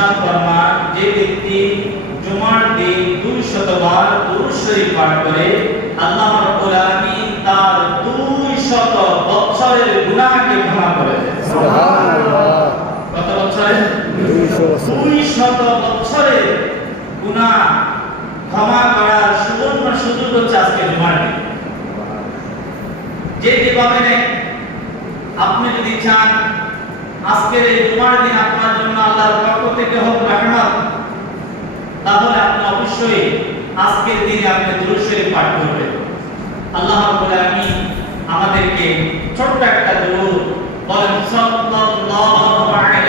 ইরশাদ ফরমান যে ব্যক্তি জুমার দিন 200 বার দুরূদ শরীফ পাঠ করে আল্লাহ রাব্বুল আলামিন তার 200 বছরের গুনাহকে ক্ষমা করে দেন। সুবহানাল্লাহ। কত বছরের? 200 বছরের গুনাহ ক্ষমা করার সুবর্ণ সুযোগ হচ্ছে আজকে জুমার দিন। যে যেভাবে নেই, আপনি যদি চান আজকের এই জুমার দিন আপনার জন্য আল্লাহর পক্ষ থেকে হোক রহমত, তাহলে আপনি অবশ্যই আজকের দিনে আপনি দুরূদ শরীফ পাঠ করবেন। আল্লাহ রাব্বুল আলামিন আমাদেরকে ছোট্ট একটা দুরূদ বলেন সাল্লাল্লাহু আলাইহি